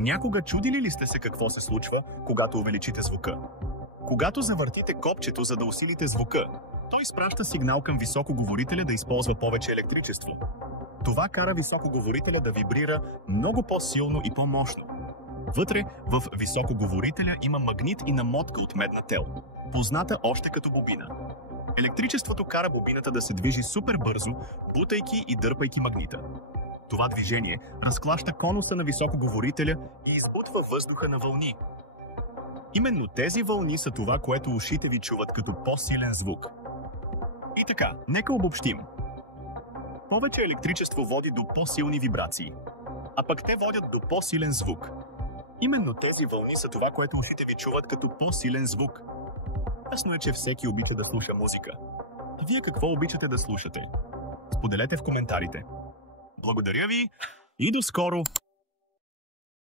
Някога чудили ли сте се какво се случва, когато увеличите звука? Когато завъртите копчето, за да усилите звука, той изпраща сигнал към високоговорителя да използва повече електричество. Това кара високоговорителя да вибрира много по-силно и по-мощно. Вътре, в високоговорителя има магнит и намотка от медна тел, позната още като бобина. Електричеството кара бобината да се движи супер бързо, бутайки и дърпайки магнита. Това движение разклаща конуса на високоговорителя и избутва въздуха на вълни. Именно тези вълни са това, което ушите ви чуват като по-силен звук. И така, нека обобщим. Повече електричество води до по-силни вибрации, а пък те водят до по-силен звук. Именно тези вълни са това, което ушите ви чуват като по-силен звук. Ясно е, че всеки обича да слуша музика. А вие какво обичате да слушате? Споделете в коментарите. Благодаря ви и до скоро!